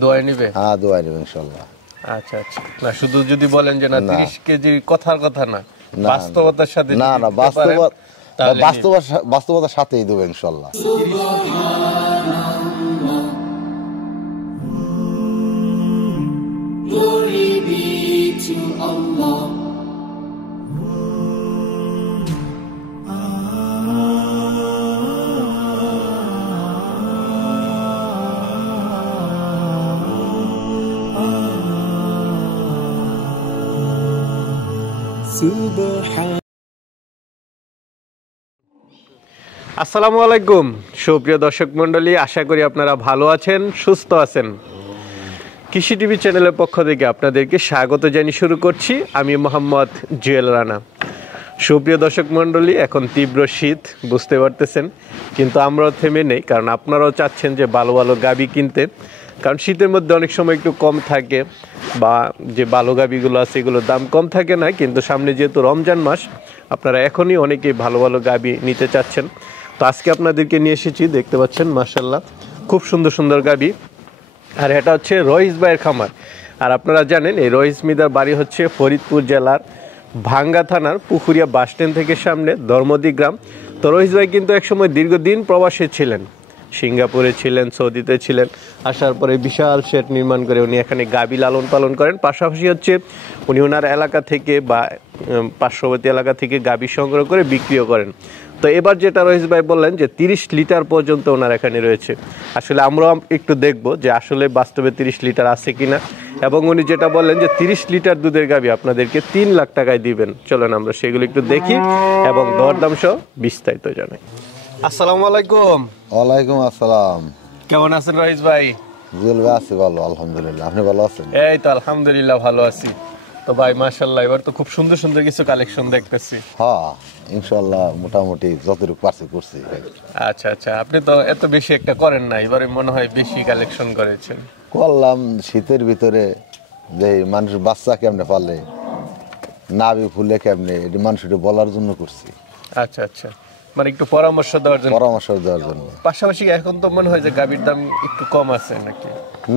দোয়াই নিবে? হ্যাঁ দোয়াই নিবে ইনশাল্লাহ। আচ্ছা আচ্ছা, না শুধু যদি বলেন যে না 30 কেজি কথার কথা না, বাস্তবতার সাথে না না বাস্তবতার সাথেই দেবো ইনশাল্লাহ। Glory be to Allah. আসসালামু আলাইকুম সুপ্রিয় দর্শক মণ্ডলী, আশা করি আপনারা ভালো আছেন, সুস্থ আছেন। কৃষি টিভি চ্যানেলের পক্ষ থেকে আপনাদেরকে স্বাগত জানিয়ে শুরু করছি আমি মোহাম্মদ জুয়েল রানা। সুপ্রিয় দর্শক মণ্ডলী, এখন তীব্র শীত, বুঝতে পারতেছেন, কিন্তু আমরাও থেমে নেই, কারণ আপনারাও চাচ্ছেন যে ভালো ভালো গাভী কিনতে। কারণ শীতের মধ্যে অনেক সময় একটু কম থাকে, বা যে ভালো গাভীগুলো আছে এগুলোর দাম কম থাকে না, কিন্তু সামনে যেহেতু রমজান মাস, আপনারা এখনই অনেকেই ভালো ভালো গাভী নিতে চাচ্ছেন। তো আজকে আপনাদেরকে নিয়ে এসেছি, দেখতে পাচ্ছেন মাশাআল্লাহ খুব সুন্দর সুন্দর গাভী। আর এটা হচ্ছে রইস ভাইয়ের খামার। আর আপনারা জানেন এই রইস মিদার বাড়ি হচ্ছে ফরিদপুর জেলার ভাঙ্গা থানার পুকুরিয়া বাস স্ট্যান্ড থেকে সামনে ধর্মদি গ্রাম। তো রইস ভাই কিন্তু একসময় দীর্ঘদিন প্রবাসে ছিলেন, সিঙ্গাপুরে ছিলেন, সৌদিতে ছিলেন। আসার পরে বিশাল শেড নির্মাণ করে উনি এখানে গাভী লালন পালন করেন। পাশাপাশি হচ্ছে উনি ওনার এলাকা থেকে বা পার্শ্ববর্তী এলাকা থেকে গাভী সংগ্রহ করে বিক্রিও করেন। তো এবার যেটা রহিস ভাই বললেন যে 30 লিটার পর্যন্ত ওনার এখানে রয়েছে। আসলে আমরাও একটু দেখব যে আসলে বাস্তবে 30 লিটার আছে কিনা। এবং উনি যেটা বললেন যে 30 লিটার দুধের গাভী আপনাদেরকে 3 লাখ টাকায় দিবেন। চলেন আমরা সেগুলো একটু দেখি এবং দরদাম সহ বিস্তারিত জানাই। আসসালামু আলাইকুম। ওয়ালাইকুম আসসালাম। কেমন আছেন রহিস ভাই? জুয়েল ভাই আছি ভালো আলহামদুলিল্লাহ, আপনি ভালো আছেন? এই তো আলহামদুলিল্লাহ ভালো আছি। তো ভাই মাশাআল্লাহ এবার তো খুব সুন্দর সুন্দর কিছু কালেকশন দেখতেছি। হ্যাঁ ইনশাআল্লাহ মোটামুটি যতটুকু পারছি করছি। আচ্ছা আচ্ছা, আপনি তো এত বেশি একটা করেন না, এবারে মনে হয় বেশি কালেকশন করেছেন। করলাম শীতের ভিতরে, যে মানুষ বাচ্চা কেমনে পালে, নাভি ফুলে কেমনে, এটি মানুষ একটু বলার জন্য করছি। আচ্ছা আচ্ছা, মানে একটু পরামর্শ দেওয়ার জন্য। পাশাপাশি এখন তো মনে হয় যে গাভীর দাম একটু কম আছে নাকি?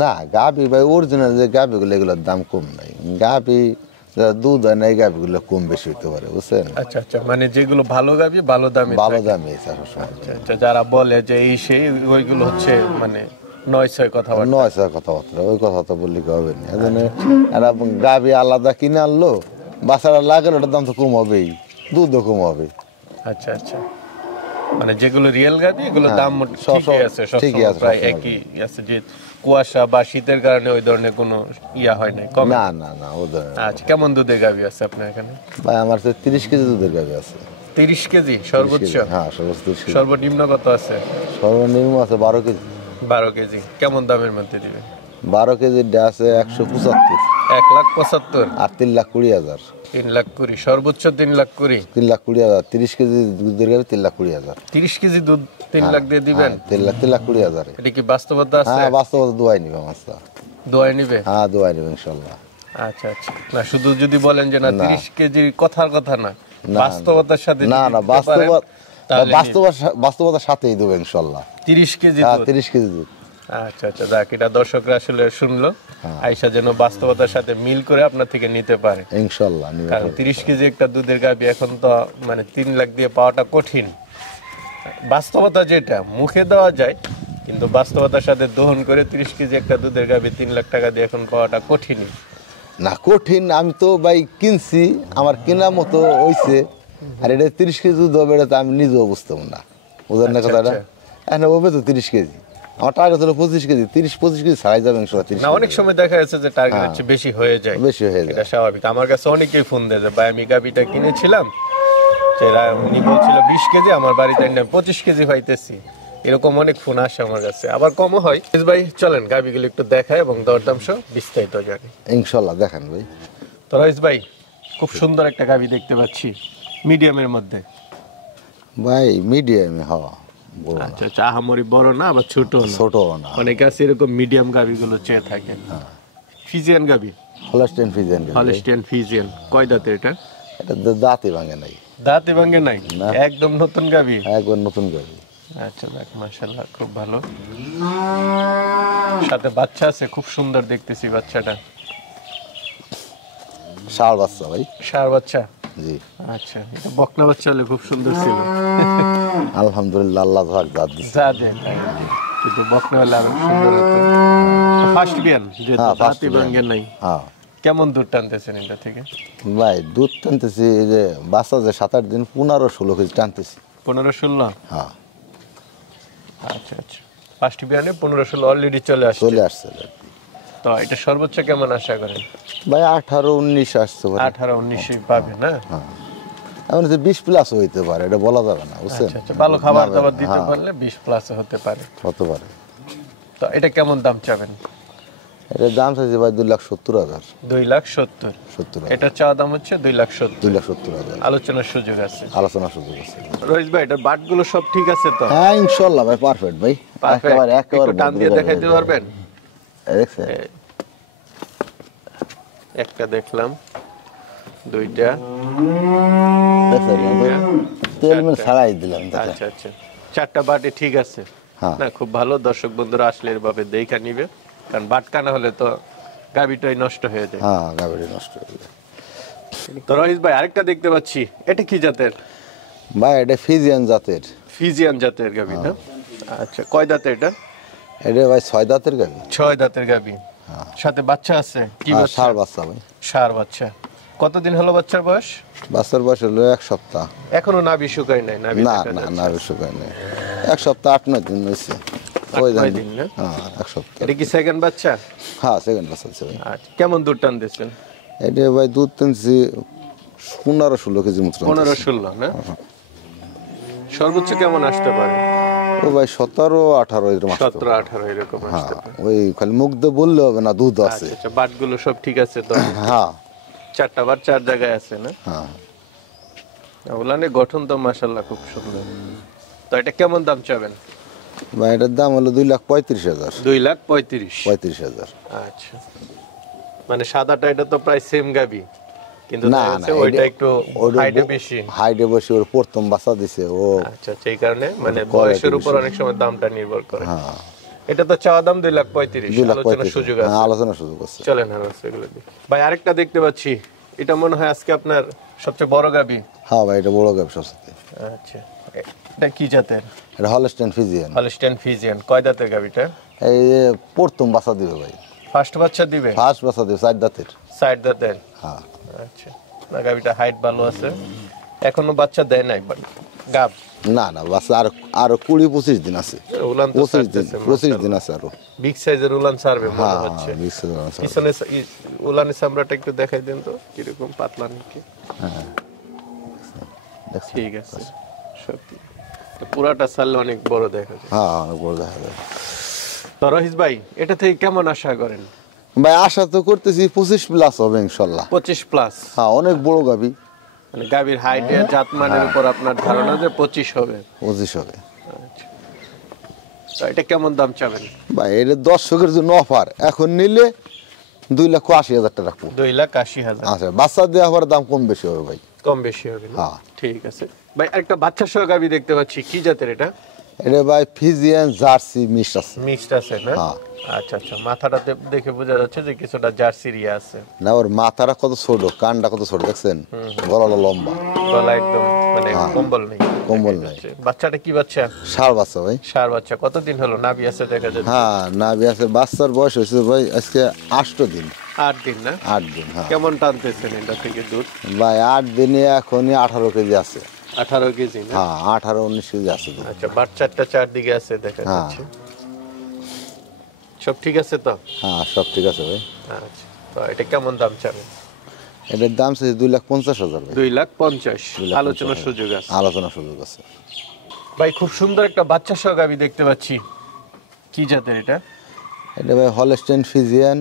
না গাভী ভাই অরিজিনাল যে গাভীগুলো এগুলোর দাম কম নাই। গাভী দুধ হয় না, এই গাভীগুলো কম বেশি হইতে পারে, বুঝছেন? আচ্ছা আচ্ছা, মানে যেগুলো ভালো গাভী ভালো দামে আচ্ছা, যারা বলে যে এই সেই ওইগুলো হচ্ছে মানে নয় ছয় কথাবার্তা, ওই কথা তো বললে হবে না। এরা গাভী আলাদা কিনে আনলো, বাচ্চারা লাগে, ওটার দাম তো কম হবেই, দুধও কম হবে। আচ্ছা আচ্ছা, মানে যেগুলো রিয়েল গাভী এগুলো দাম ঠিকই আছে, ঠিকই আছে, প্রায় একই আছে। যে কুয়াশা বা শীতের কারণে ওই ধরনের কোনো ইয়া হয় না, কম না না না ওদের। আচ্ছা, কেমন দুধের গাভী আছে আপনার এখানে? ভাই আমার তো 30 কেজি দুধের গাভী আছে। 30 কেজি সর্বোচ্চ? হ্যাঁ সর্বোচ্চ। সর্বনিম্ন কত আছে? সর্বনিম্ন আছে 12 কেজি। 12 কেজি কেমন দামের মধ্যে দিবে? 12 কেজির আছে 175। 1,75,000 আর 3,20,000। 3,20,000 সর্বোচ্চ 3,20,000। 3,20,000 30 কেজি দুধের গাভী 3,20,000। 30 কেজি দুধ 3 লাখ দিয়ে দিবেন? 3,20,000। এটা কি বাস্তবতা আছে? হ্যাঁ বাস্তবতা দোয়াই নিবে মাছটা। দোয়াই নিবে? হ্যাঁ দোয়াই নিবে ইনশাআল্লাহ। আচ্ছা আচ্ছা, না শুধু যদি বলেন যে না 30 কেজি কথার কথা না, বাস্তবতার সাথে না না বাস্তবতার সাথেই দেবো ইনশাআল্লাহ। 30 কেজি? 30 কেজি দুধ। আচ্ছা আচ্ছা, যাক এটা দর্শকরা আসলে শুনলো, আয়সা যেন বাস্তবতার সাথে মিল করে আপনার থেকে নিতে পারে ইনশাআল্লাহ। কারণ 30 কেজি একটা দুধের গাভী এখন তো মানে 3 লাখ দিয়ে পাওয়াটা কঠিন। বাস্তবতা যেটা মুখে দেওয়া যায়, কিন্তু বাস্তবতার সাথে দহন করে 30 কেজি একটা দুধের গাভী 3 লাখ টাকা দিয়ে এখন পাওয়াটা কঠিন না। কঠিন আমি তো ভাই কিনছি, আমার কেনার মতো হইছে। আর এটা 30 কেজি দুধ হবে, এটা আমি নিজেও বুঝতাম না, বুঝলেন না কথাটা? এখন হবে তো 30 কেজি, আমার টার্গেট হলো 25 কেজি, 30-25 কেজি ছাড়াই যাবে ইনশাআল্লাহ। না অনেক সময় দেখা যাচ্ছে যে টার্গেট হচ্ছে বেশি হয়ে যায়, এটা স্বাভাবিক। আমার কাছে অনেকেই ফোন দেয় যে ভাই আমি গাভীটা কিনেছিলাম, সেটা উনি বলছিল 20 কেজি, আমার বাড়িতে 25 কেজি পাইতেছি, এরকম অনেক ফোন আসে আমার কাছে, আবার কমও হয়। ভাই চলেন গাভীগুলো একটু দেখায় এবং দরদাম সহ বিস্তারিত জানি ইনশাআল্লাহ। দেখেন ভাই। তো রহিস ভাই খুব সুন্দর একটা গাভী দেখতে পাচ্ছি, মিডিয়ামের মধ্যে। ভাই মিডিয়ামে হওয়া। আচ্ছা আচ্ছা, আহামরি বড় না আবার ছোট না, অনেকে আছে এরকম মিডিয়াম গাভীগুলো চেয়ে থাকে। ফিজিয়ান গাভী? Holstein Friesian. কয় দাঁতের এটা? এটা দাঁতে ভাঙে নাই। দাঁতে ভাঙে নাই? একদম নতুন গাভী? একবার নতুন গাভী। আচ্ছা দেখ মাশাআল্লাহ খুব ভালো। সাথে বাচ্চা আছে, খুব সুন্দর দেখতেছি বাচ্চাটা। ষাঁড় বাচ্চা ভাই। ষাঁড় বাচ্চা, জি। আচ্ছা, এটা বকনা বাচ্চা হলে খুব সুন্দর ছিল। আলহামদুলিল্লাহ, আল্লাহ ঝাড় জাত দিচ্ছে। যা দেন, কিন্তু বকনা হলে আরো সুন্দর হতো। ফার্স্ট বিয়ান, যে হ্যাঁ, first দাঁতি ভাঙ্গেন নাই। হ্যাঁ কেমন দুধ টানতেছেন এটা থেকে? ভাই দুধ টানতেছি, এই যে বাচ্চা যে 7-8 দিন 15-16 কেজি টানতেছি। 15-16? হ্যাঁ, আচ্ছা আচ্ছা, ফার্স্ট বিয়ানে 15-16 অলরেডি চলে আসছে। চলে আসছে। তো এটা সর্বোচ্চ কেমন আশা করেন? ভাই 18-19 আসছে পারে। 18-19 পাবে না? এখন যে 20+ হইতে পারে, এটা বলা যাবে না, বুঝছেন? আচ্ছা আচ্ছা, ভালো খাবার দাবার দিতে পারলে 20+ হতে পারে। হতে পারে। তো এটা কেমন দাম চাবেন? এটার দাম চাইছে ভাই 2,70,000। 2,70,000? এটা চাওয়া দাম হচ্ছে 2,70,000। 2,70,000 আলোচনার সুযোগ আছে। আলোচনা সুযোগ আছে। রহিস ভাই, এটা বাটগুলো সব ঠিক আছে তো? হ্যাঁ ইনশাআল্লাহ ভাই, পারফেক্ট ভাই। একেবারে একটু টান দিয়ে দেখাইতে পারবেন? দেখছেন? একটা দেখলাম, দুইটা, তেল মেল ছাড়াই দিলাম। আচ্ছা আচ্ছা, 4টা বাটি ঠিক আছে। হ্যাঁ। না, খুব ভালো। দর্শক বন্ধুরা আসলে এভাবে দেখা নিবে, কারণ বাটকানা হলে তো গাবিটাই নষ্ট হয়ে যায়। হ্যাঁ, গাবিটা নষ্ট হয়ে যায়। তো রহিস ভাই, আরেকটা দেখতে পাচ্ছি, এটা কি জাতের? ভাই এটা ফিজিয়ান জাতের। ফিজিয়ান জাতের গাবি না? আচ্ছা, কয় দাঁতের এটা? এটা ভাই 6 দাঁতের গাবি। 6 দাঁতের গাবি, সাথে বাচ্চা আছে? কি বাচ্চা? ষাঁড় বাচ্চা ভাই। ষাঁড় বাচ্চা। কতদিন হলো বাচ্চার বয়স? বাচ্চার বয়স হলো 1 সপ্তাহ। এখনো নাভি শুকায় নাই? নাভি না দেখা না যাচ্ছে। না, শুকায় নাই। 1 সপ্তাহ 8-9 দিন হয়েছে। ওই 8-9 দিন না? হ্যাঁ, 1 সপ্তাহ। এটা কি সেকেন্ড বাচ্চা? হ্যাঁ, সেকেন্ড বাচ্চা আছে ভাই। আচ্ছা, কেমন দুধ টান দিচ্ছেন? এটা ভাই দুধ টানছি 15-16 কেজি মতো। 15-16 না? সর্বোচ্চ কেমন আসতে পারে? ও ভাই 17-18 এরকম আসতে পারে। 17-18 এরকম আসতে হ্যাঁ, পারে। ওই খালি মুখ দিয়ে বললে হবে না, দুধ আছে। আচ্ছা আচ্ছা, বাটগুলো সব ঠিক আছে তো? হ্যাঁ 4টা বার 4 জায়গায় আছে না? হ্যাঁ। ওলানে গঠন তো মাশাআল্লাহ খুব সুন্দর। তো এটা কেমন দাম চাবেন? ভাই এটার দাম হলো 2,35,000। 2,35,000? 35,000। আচ্ছা, মানে সাদাটা এটা তো প্রায় সেম গাবি, কিন্তু না দেখা না, যাচ্ছে ওইটা একটু হাইটে বেশি। হাইটে বেশি, ওর প্রথম বাচ্চা দিছে ও। আচ্ছা আচ্ছা, এই কারণে মানে বয়সের উপর অনেক সময় দামটা নির্ভর করে। হ্যাঁ, এটা তো চাওয়া দাম 2,35,000, আলোচনার সুযোগ আছে। আলোচনার সুযোগ আছে। চলেন আর এগুলো দেখি। ভাই আরেকটা দেখতে পাচ্ছি, এটা মনে হয় আজকে আপনার সবচেয়ে বড় গাবি। হ্যাঁ ভাই, এটা বড় গাবি সবচেয়ে। আচ্ছা, এটা কি জাতের? এটা হলস্টাইন ফিজিয়ান। Holstein Friesian. কয় দাঁতের গাবিটা? এই যে প্রথম বাচ্চা দিবে ভাই। ফার্স্ট বাচ্চা দিবে? ফার্স্ট বাচ্চা দিবে 4 দাঁতের। 4 দাঁতের? হ্যাঁ। আচ্ছা, না গাবিটা হাইট ভালো আছে, এখনো বাচ্চা দেয় নাই গাব? না না, বাচ্চা আরো 20-25 দিন আছে। উলান তো 25 দিন আছে আরো। বিগ সাইজের উলান ছাড়বে মনে হ্যাঁ হচ্ছে। হ্যাঁ, পিছনে উলানের চামড়াটা একটু দেখাই দেন তো, কিরকম পাতলা নাকি? ঠিক আছে, সত্যি পুরাটা ছাড়লে অনেক বড় দেখা যায়। হ্যাঁ অনেক বড় দেখা যায়। তো রহিস ভাই, এটা থেকে কেমন আশা করেন? ভাই আশা তো করতেছি 25+ হবে ইনশাল্লাহ। 25+? হ্যাঁ, অনেক বড় গাবি। মানে গাবির হাইট এর জাতমানের উপর আপনার ধারণা যে 25 হবে? 25 হবে। আচ্ছা, তো এটা কেমন দাম চাবেন? ভাই এটা দর্শকের জন্য অফার, এখন নিলে 2,80,000 টাকা রাখবো। 2,80,000? আচ্ছা, বাচ্চা দেওয়া হওয়ার দাম কম বেশি হবে ভাই। কম বেশি হবে না? হ্যাঁ। ঠিক আছে ভাই, একটা বাচ্চা সহ গাবি দেখতে পাচ্ছি, কি জাতের এটা? এটা ভাই ফিজিয়ান জার্সি মিক্স আছে। মিক্সড আছে না? হ্যাঁ। আচ্ছা আচ্ছা, মাথাটাতে দেখে বোঝা যাচ্ছে যে কিছুটা জার্সি রিয়া আছে। না, ওর মাথাটা কত ছোট, কানটা কত ছোট দেখছেন, গলাটা লম্বা, গলা একদম মানে কম্বল নেই। কম্বল নাই। বাচ্চাটা কি বাচ্চা? ষাঁড় বাচ্চা ভাই। ষাঁড় বাচ্চা। কতদিন হলো নাভি আছে দেখা যাচ্ছে? হ্যাঁ, নাভি আছে। বাচ্চার বয়স হয়েছে ভাই আজকে 8 দিন। 8 দিন না? 8 দিন। হ্যাঁ কেমন টানতেছেন এটা থেকে দুধ? ভাই 8 দিনে এখনই 18 কেজি আছে। 18 কেজি না? হ্যাঁ, 18-19 কেজি আছে দুধ। আচ্ছা, বাচ্চাটা চারদিকে আছে দেখা যাচ্ছে। সব ঠিক আছে তো? হ্যাঁ, সব ঠিক আছে ভাই। আচ্ছা, তো এটা কেমন দাম চাবেন? এটার দাম চাইছে 2,50,000 ভাই। 2,50,000? আলোচনার সুযোগ আছে? আলোচনার সুযোগ আছে। ভাই খুব সুন্দর একটা বাচ্চা সহ গাবি দেখতে পাচ্ছি, কি জাতের এটা? এটা ভাই হলস্টাইন ফিজিয়ান,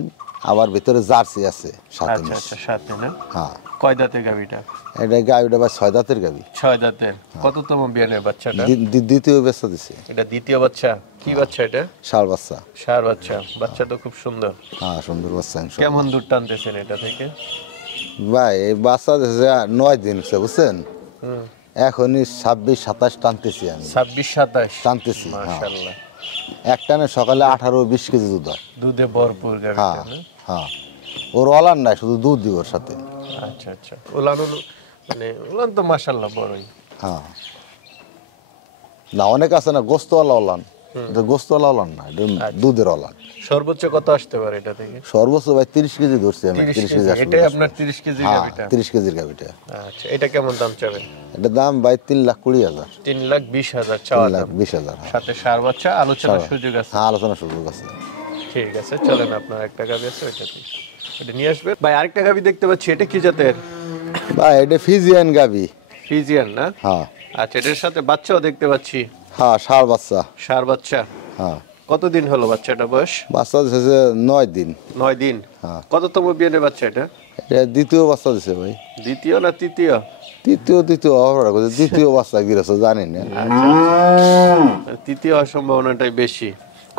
আবার ভিতরে জার্সি আছে সাথে। আচ্ছা আচ্ছা, সাথে না? হ্যাঁ। কয় দাঁতের গাবিটা? এটা গাবিটা ভাই 6 দাঁতের গাবি। 6 দাঁতের। কততম বিয়ানের বাচ্চাটা? দ্বিতীয় বাচ্চা দিছে। এটা দ্বিতীয় বাচ্চা? কি বাচ্চা এটা? ষাঁড় বাচ্চা। ষাঁড় বাচ্চা। বাচ্চা তো খুব সুন্দর। হ্যাঁ, সুন্দর বাচ্চা ইনশাআল্লাহ। কেমন দুধ টানতেছেন এটা থেকে? ভাই এই বাচ্চা দিছে 9 দিন হচ্ছে, বুঝছেন? এখনই 26-27 টানতেছি আমি। 26-27? টানতেছি। মাশাআল্লাহ। এক টানে সকালে 18-20 কেজি দুধ হয়। দুধে ভরপুর হ্যাঁ গাভীটা না? হ্যাঁ, ওর ওলান নাই, শুধু দুধ দিব ওর সাথে। আচ্ছা আচ্ছা, উলান মানে উলান তো মাশাআল্লাহ বড়ই। হ্যাঁ, না অনেক আছে না গোস্তওয়ালা ওলান, এটা গোস্তওয়ালা ওলান না, এটা দুধের ওলান। সর্বোচ্চ কত আসতে পারে এটা থেকে? সর্বোচ্চ ভাই 30 কেজি ধরছি আমি। 30 30 কেজি আসবে। এটাই আপনার 30 কেজি হ্যাঁ, গাভীটা? 30 কেজির গাভিটা। আচ্ছা, এটা কেমন দাম চাবেন? এটা দাম ভাই 3,20,000। 3,20,000 চাওয়া দাম। 3,20,000। সাথে সার বাচ্চা, আলোচনার সুযোগ আছে? হ্যাঁ, আলোচনার সুযোগ আছে। ঠিক আছে, চলেন আপনার একটা গাভী আছে ওইটাতে এটা নিয়ে আসবে। ভাই আরেকটা গাভী দেখতে পাচ্ছি, এটা কি জাতের? ভাই এটা ফিজিয়ান গাভি। ফিজিয়ান না? হ্যাঁ আচ্ছা, এটার সাথে বাচ্চাও দেখতে পাচ্ছি। হ্যাঁ, ষাঁড় বাচ্চা। ষাঁড় বাচ্চা। হ্যাঁ, কতদিন হলো বাচ্চাটা বয়স? বাচ্চা দিছে 9 দিন। 9 দিন। হ্যাঁ। কততম বিয়ানের বাচ্চা এটা? এটা দ্বিতীয় বাচ্চা দিছে ভাই। দ্বিতীয় না তৃতীয়? দ্বিতীয় হওয়ার কথা, দ্বিতীয় বাচ্চা গিরেছে জানি না। তৃতীয় হওয়ার সম্ভাবনাটাই বেশি।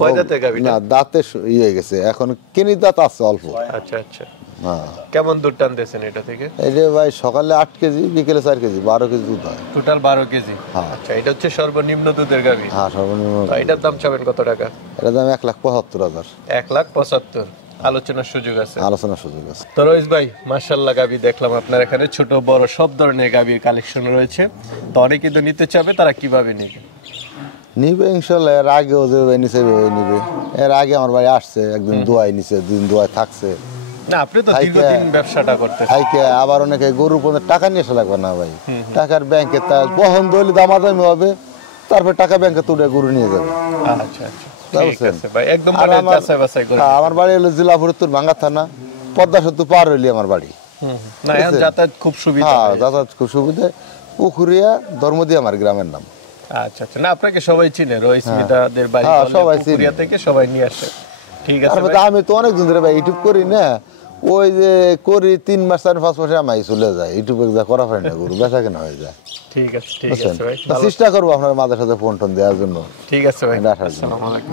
কয় দাঁতে গাভীটা? না, দাঁতে ইয়ে গেছে, এখন কিনি দাঁত আছে অল্প। আচ্ছা আচ্ছা, হ্যাঁ, কেমন দুধ টানতেছেন এটা থেকে? এটা ভাই সকালে 8 কেজি, বিকেলে 4 কেজি, 12 কেজি দুধ হয়। Total 12 KG. হ্যাঁ। আচ্ছা, এটা হচ্ছে সর্বনিম্ন দুধের গাভী। হ্যাঁ, সর্বনিম্ন। তো এটার দাম চাবেন কত টাকা? এটার দাম 1,75,000। 1,75,000। আলোচনার সুযোগ আছে? আলোচনার সুযোগ আছে। তো রইস ভাই, মাশাআল্লাহ গাভী দেখলাম আপনার এখানে, ছোট বড় সব ধরনের গাভীর কালেকশন রয়েছে। তো অনেকে তো নিতে চাবে, তারা কিভাবে নেবে? নিবে ইনশাল্লাহ। এর আগেও যে নিচে নিবে, এর আগে আমার ভাই আসছে, একদিন দোয়াই নিছে, দুদিন দোয়াই থাকছে। না, আপনি তো দীর্ঘদিন ব্যবসাটা করতেছেন। খাইকে আবার অনেকে গরুর পর্যন্ত টাকা নিয়ে আসা লাগবে না ভাই, টাকার ব্যাংকে তার বহন দলি দামাদামি হবে, তারপর টাকা ব্যাংকে তুলে গরু নিয়ে যাবে। আচ্ছা আচ্ছা, ঠিক আছে ভাই, একদম আর মানে আমার- যাচাই বাছাই করে। হ্যাঁ, আমার বাড়ি হলো জেলা ফরিদপুর ভাঙ্গা থানা, পদ্মা সেতু পার হইলি আমার বাড়ি। না, এখন যাতায়াত খুব সুবিধা। হ্যাঁ, যাতায়াত খুব সুবিধা। পুকুরিয়া ধর্মদি আমার গ্রামের নাম। আচ্ছা আচ্ছা, না আপনাকে সবাই চিনে, রইস মিদাদের বাড়ি হ্যাঁ, বলে, সবাই চিনে। পুকুরিয়া থেকে সবাই নিয়ে আসে। ঠিক আছে তারপরে ভাই। আমি তো অনেক দিন ধরে ভাই ইউটিউব করি না, ওই যে করি 3 মাস 4-5 মাসে আমি চলে যায়, ইউটিউবে যা করা হয় না, গরু বেচা কেনা হয়ে যায়। ঠিক আছে, ঠিক বুঝছেন? আছে ভাই, তো চেষ্টা করবো আপনার মাঝে সাথে ফোন টোন দেওয়ার জন্য। ঠিক আছে ভাই, এটা আসার জন্য। আসসালামু আলাইকুম।